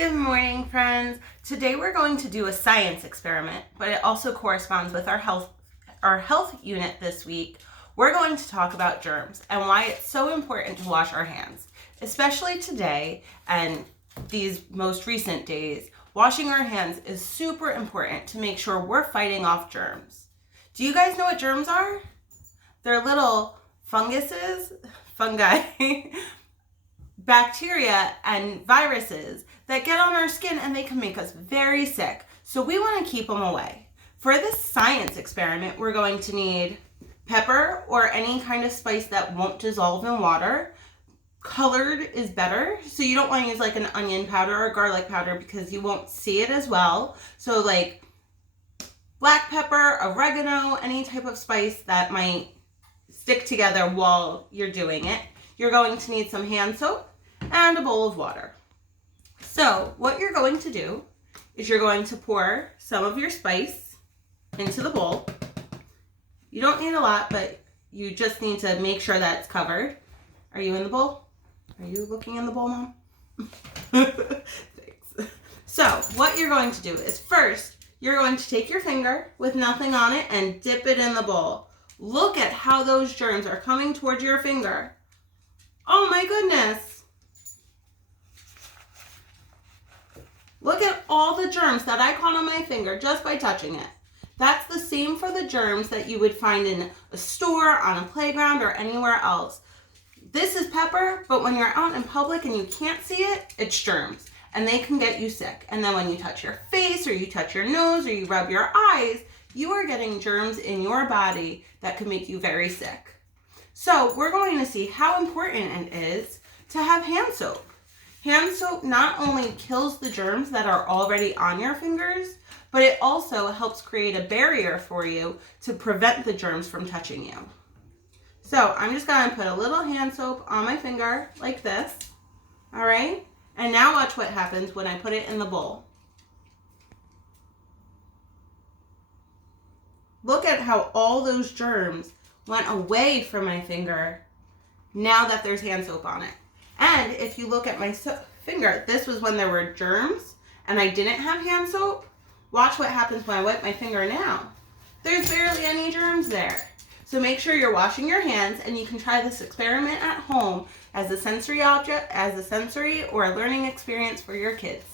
Good morning, friends. Today we're going to do a science experiment, but it also corresponds with our health unit this week. We're going to talk about germs and why it's so important to wash our hands, especially today and these most recent days. Washing our hands is super important to make sure we're fighting off germs. Do you guys know what germs are? They're little fungi, bacteria and viruses that get on our skin and they can make us very sick. So we want to keep them away. For this science experiment, we're going to need pepper or any kind of spice that won't dissolve in water. Colored is better, so you don't want to use like an onion powder or garlic powder because you won't see it as well. So like black pepper, oregano, any type of spice that might stick together while you're doing it. You're going to need some hand soap and a bowl of water. So what you're going to do is you're going to pour some of your spice into the bowl. You don't need a lot, but you just need to make sure that it's covered. Are you in the bowl? Are you looking in the bowl, Mom? Thanks. So what you're going to do is first, you're going to take your finger with nothing on it and dip it in the bowl. Look at how those germs are coming towards your finger. Oh my goodness. Look at all the germs that I caught on my finger just by touching it. That's the same for the germs that you would find in a store, on a playground, or anywhere else. This is pepper, but when you're out in public and you can't see it, it's germs, and they can get you sick. And then when you touch your face, or you touch your nose, or you rub your eyes, you are getting germs in your body that could make you very sick. So we're going to see how important it is to have hand soap. Hand soap not only kills the germs that are already on your fingers, but it also helps create a barrier for you to prevent the germs from touching you. So I'm just going to put a little hand soap on my finger like this. All right? And now watch what happens when I put it in the bowl. Look at how all those germs went away from my finger now that there's hand soap on it. And if you look at my finger, this was when there were germs and I didn't have hand soap. Watch what happens when I wipe my finger now. There's barely any germs there. So make sure you're washing your hands, and you can try this experiment at home as a sensory or a learning experience for your kids.